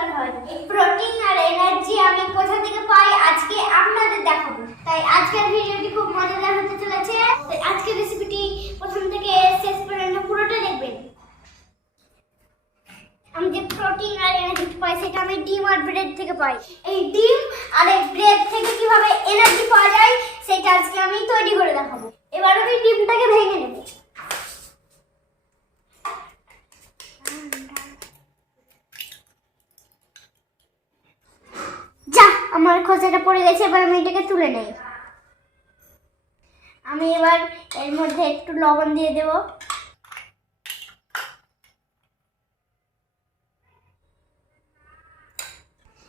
দরকার হয়। এই প্রোটিন আর এনার্জি আমি কোথা থেকে পাই আজকে আপনাদের দেখাবো। তাই আজকের ভিডিওটি খুব মজাদার হতে চলেছে। তাই আজকের রেসিপিটি প্রথম থেকে শেষ পর্যন্ত পুরোটা দেখবেন। আমি যে প্রোটিন আর এনার্জি পাই সেটা আমি ডিম আর ব্রেড থেকে পাই। এই ডিম আর এই ব্রেড থেকে কিভাবে এনার্জি পাওয়া যায় সেটা আজকে আমি তৈরি করে দেখাবো। এবার আমি ডিমটাকে ভেঙে নেব। যা, আমার খোসাটা পড়ে গেছে, এবার আমি এটাকে তুলে নেই। আমি এবার এর মধ্যে একটু লবণ দিয়ে দেব।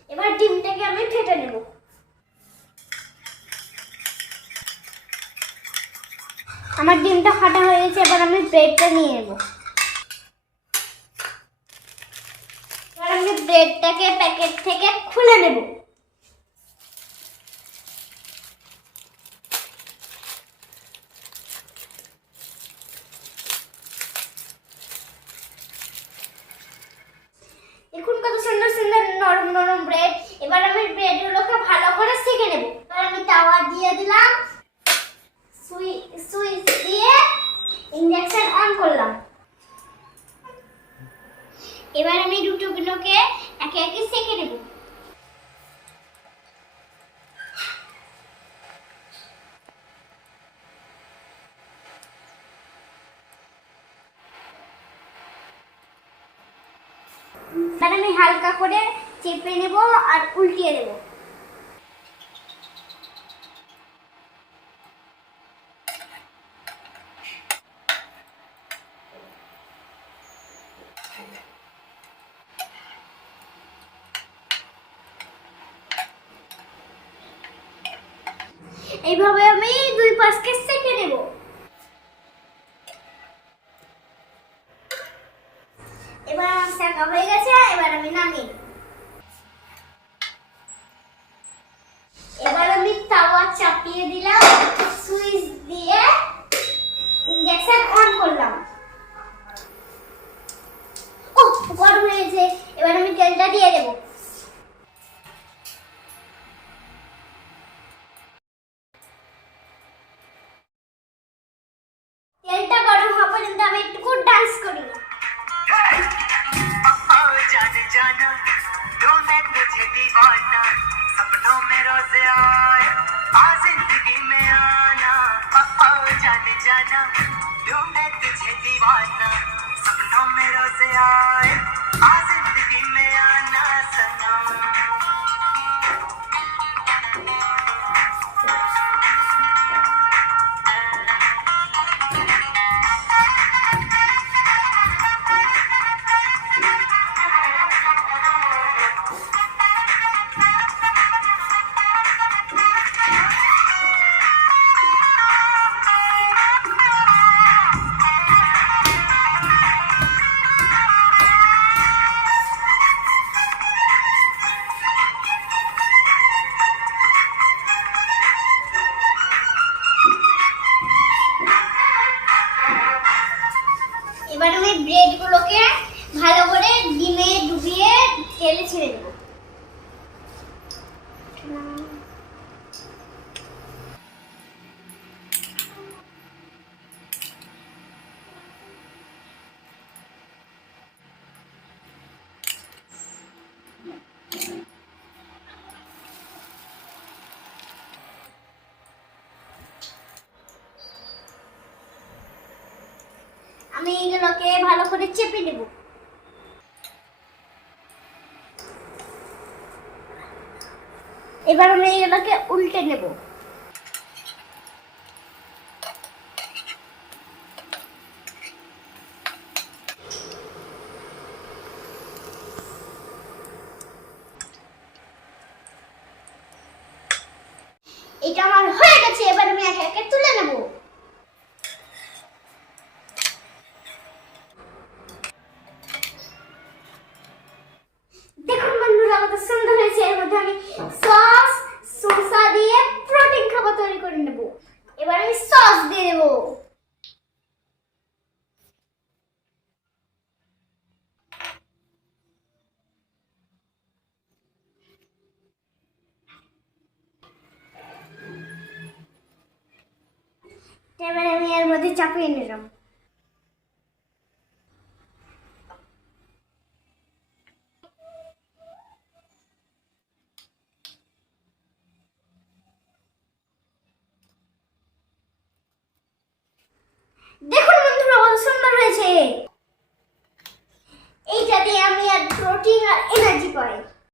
এবার ডিমটাকে আমি ফেটে নেব। আমার ডিমটা ফাটা হয়ে গেছে, এবার আমি ব্রেডটা নিয়ে নেব। এবার আমি ব্রেডটাকে প্যাকেট থেকে খুলে নেব। দেখুন কত সুন্দর সুন্দর নরম নরম ব্রেড। এবার আমি ব্রেডগুলোকে ভালো করে সেঁকে নেব। এবার আমি তাওয়া দিয়ে দিলাম, সুইচ দিয়ে ইন্ডাকশন অন করলাম। এবার আমি রুটিগুলোকে একে একে সেঁকে নেব। এবার আমি হালকা করে চেপে নেব আর উল্টিয়ে দেব। এইভাবে আমি দুই পাশকে সেঁকে নেব। এবার আমার সেঁকা হয়ে গেছে, এবার আমি নামিয়ে নেব। এবার আমি তাওয়া চাপিয়ে দিলাম, সুইচ দিয়ে ইন্ডাকশন অন করলাম। ও গরম হয়েছে, এবার আমি তেলটা দিয়ে দেব। তেলটা গরম হওয়া পর্যন্ত আমি একটু ডান্স করি। जाना ढूंढे तुझे दीवाना सपनों में रोज आए आ जिंदगी में आना जाने जाना ढूंढे तुझे दीवाना सपनों में रोज आए आ जिंदगी में आना सनम। এবার আমি ব্রেডগুলোকে ভালো করে ডিমে ডুবিয়ে তেলে ছেড়ে দেব। আমি এগুলোকে ভালো করে চেপে নেব। এবার আমি এগুলোকে উল্টে নেব। এটা আমার হয়ে গেছে, এবার আমি একে একে তুলে নেব। দেখুন বন্ধুরা কত সুন্দর হয়েছে। এর মধ্যে আমি সস শসা দিয়ে এবার আমি এর মধ্যে চাপিয়ে নিলাম। দেখুন বন্ধুরা, কত সুন্দর হয়েছে। এইটা দিয়ে আমি আর প্রোটিন আর এনার্জি পাই।